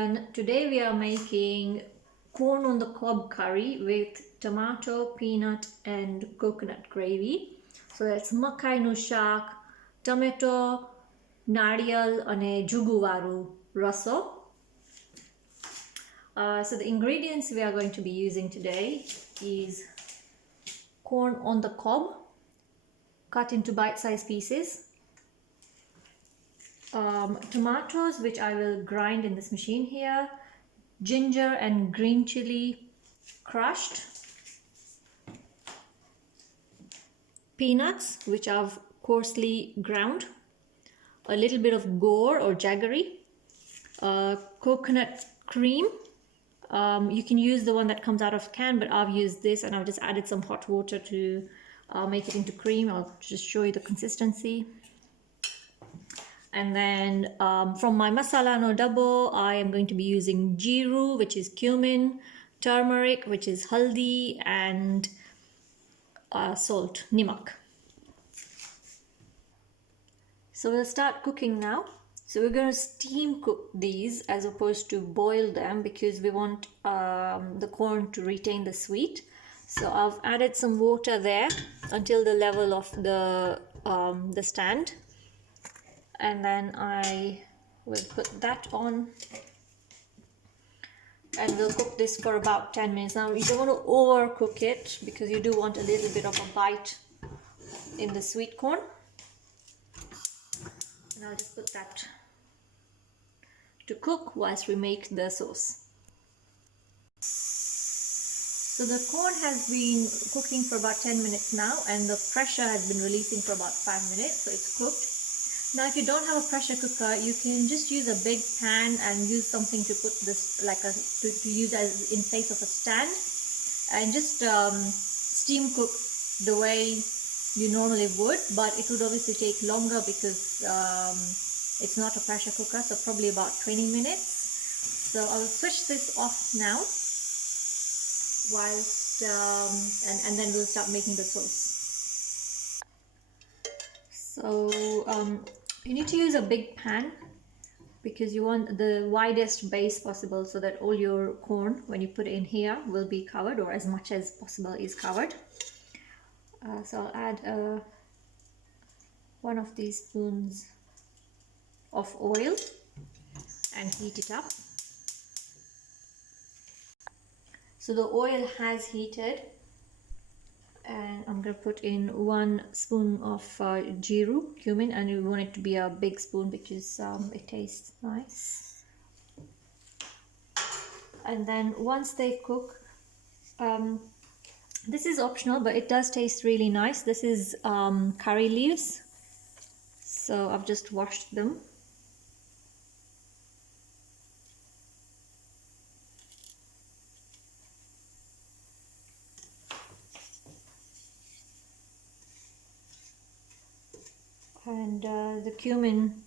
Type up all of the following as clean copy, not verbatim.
everyone, today we are making corn on the cob curry with tomato, peanut and coconut gravy. So that's Makai shaak, tomato, nariyal and juguvaru raso. So the ingredients we are going to be using today is corn on the cob cut into bite-sized pieces, tomatoes which I will grind in this machine here, ginger and green chili crushed, peanuts which I've coarsely ground, a little bit of gore or jaggery, coconut cream. You can use the one that comes out of can, but I've used this and I've just added some hot water to make it into cream. I'll just show you the consistency. And then from my masala no dabo, I am going to be using jeeru, which is cumin, turmeric, which is haldi, and salt, nimak. So we'll start cooking now. So we're going to steam cook these as opposed to boil them because we want the corn to retain the sweet. So I've added some water there until the level of the stand. And then I will put that on and we'll cook this for about 10 minutes. Now you don't want to overcook it because you do want a little bit of a bite in the sweet corn. And I'll just put that to cook whilst we make the sauce. So the corn has been cooking for about 10 minutes now and the pressure has been releasing for about 5 minutes, so it's cooked. Now if you don't have a pressure cooker, you can just use a big pan and use something to put this like to use as in place of a stand, and just steam cook the way you normally would, but it would obviously take longer because it's not a pressure cooker, so probably about 20 minutes. So I'll switch this off now whilst and then we'll start making the sauce. So you need to use a big pan because you want the widest base possible so that all your corn, when you put it in here, will be covered, or as much as possible is covered. So I'll add one of these spoons of oil and heat it up. So the oil has heated and I'm going to put in 1 spoon of jeeru, cumin, and you want it to be a big spoon because it tastes nice. And then once they cook, this is optional but it does taste really nice. This is curry leaves, so I've just washed them. And the cumin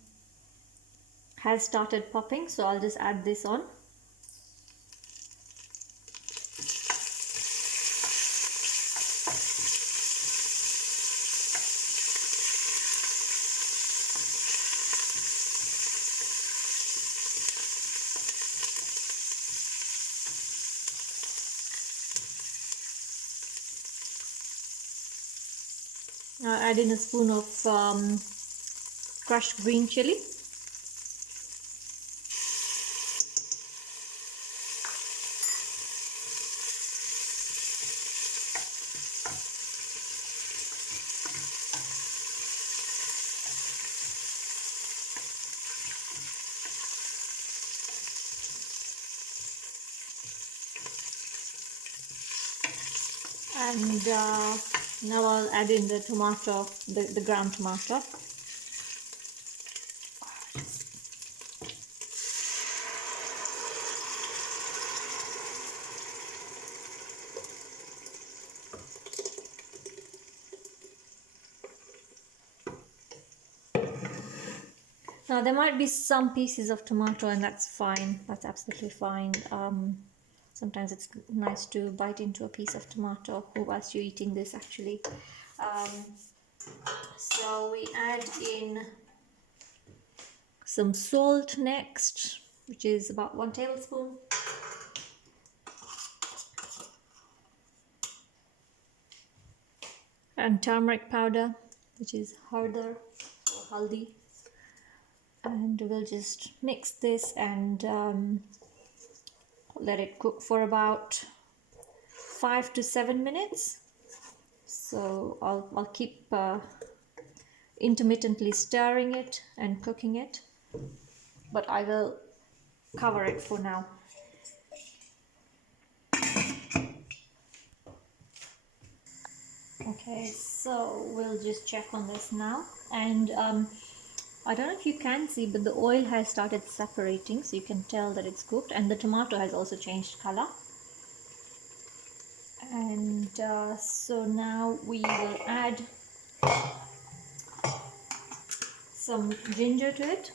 has started popping, so I'll just add this on. Now add in a spoon of crushed green chili. And now I'll add in the tomato, the ground tomato. Now there might be some pieces of tomato and that's fine, that's absolutely fine. Sometimes it's nice to bite into a piece of tomato whilst you're eating this actually. So we add in some salt next. which is about 1 tablespoon. And turmeric powder, which is harder or haldi. And we'll just mix this and let it cook for about 5 to 7 minutes. So I'll keep intermittently stirring it and cooking it, but I will cover it for now. Okay, so we'll just check on this now, and I don't know if you can see, but the oil has started separating, so you can tell that it's cooked, and the tomato has also changed color. And so now we will add some ginger to it.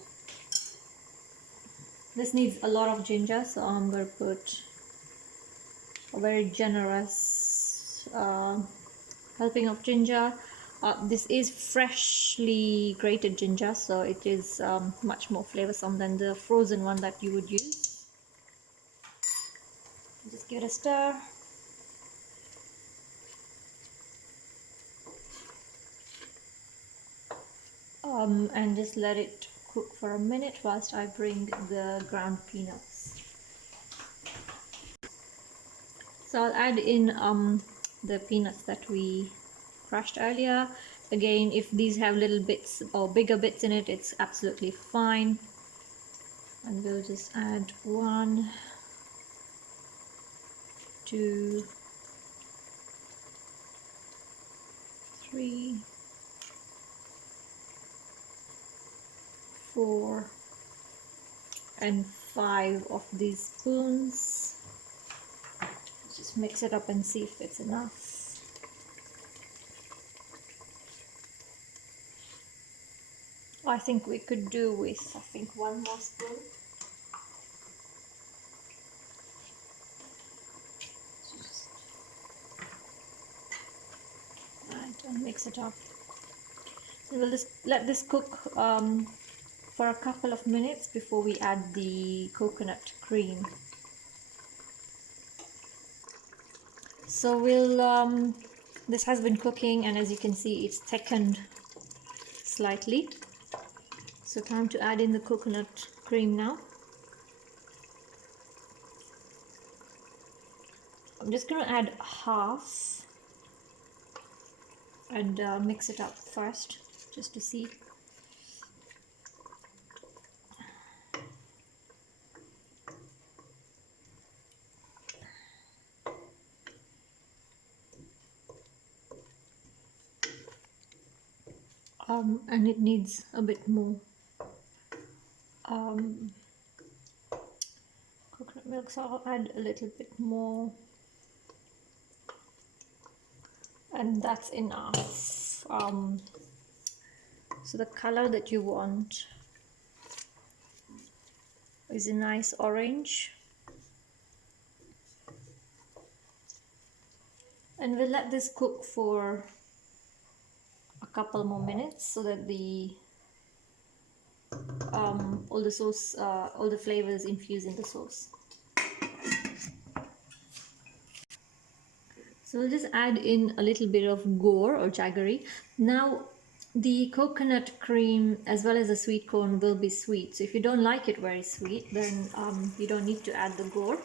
This needs a lot of ginger, so I'm going to put a very generous helping of ginger. This is freshly grated ginger, so it is much more flavorsome than the frozen one that you would use. Just give it a stir. And just let it cook for a minute whilst I bring the ground peanuts. So I'll add in the peanuts that we crushed earlier. Again, if these have little bits or bigger bits in it, it's absolutely fine. And we'll just add 1, 2, 3, 4, and 5 of these spoons. Just mix it up and see if it's enough. I think we could do with, 1 more spoon. Right, and mix it up. And we'll just let this cook for a couple of minutes before we add the coconut cream. So we'll this has been cooking, and as you can see, it's thickened slightly. So time to add in the coconut cream now. I'm just going to add half and mix it up first just to see. And it needs a bit more coconut milk, so I'll add a little bit more, and that's enough. So the color that you want is a nice orange, and we'll let this cook for a couple more minutes so that the all the sauce, all the flavors infuse in the sauce. So we'll just add in a little bit of gore or jaggery. Now the coconut cream as well as the sweet corn will be sweet, so if you don't like it very sweet, then you don't need to add the gore,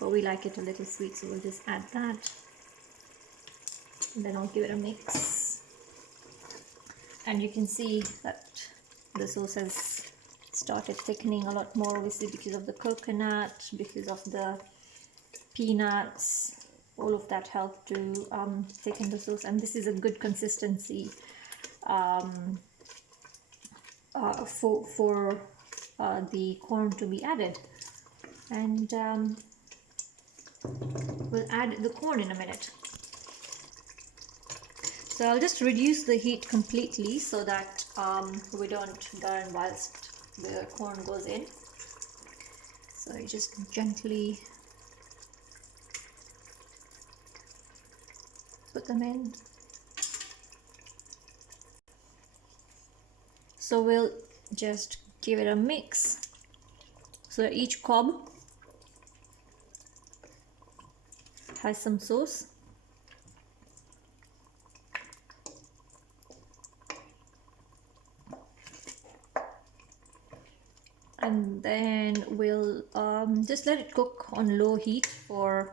but we like it a little sweet, so we'll just add that, and then I'll give it a mix. And you can see that the sauce has started thickening a lot more, obviously because of the coconut, because of the peanuts. All of that helped to thicken the sauce, and this is a good consistency for the corn to be added. And we'll add the corn in a minute. So I'll just reduce the heat completely so that we don't burn whilst the corn goes in. So you just gently put them in. So we'll just give it a mix So each cob has some sauce. And then we'll just let it cook on low heat for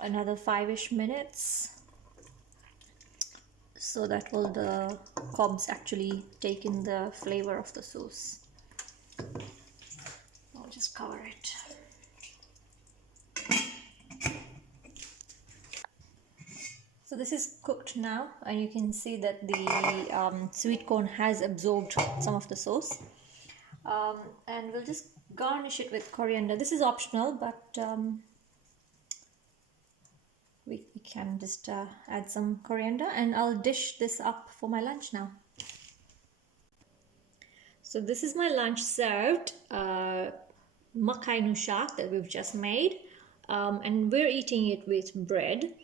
another 5-ish minutes, so that will the cobs actually take in the flavor of the sauce. I'll just cover it. So this is cooked now, and you can see that the sweet corn has absorbed some of the sauce. And we'll just garnish it with coriander. This is optional, but we can just add some coriander, and I'll dish this up for my lunch now. So this is my lunch served, Makai shaak that we've just made, and we're eating it with bread,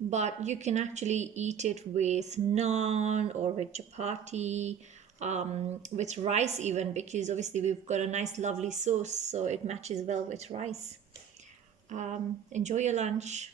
but you can actually eat it with naan or with chapati, with rice even, because obviously we've got a nice lovely sauce, so it matches well with rice. Enjoy your lunch.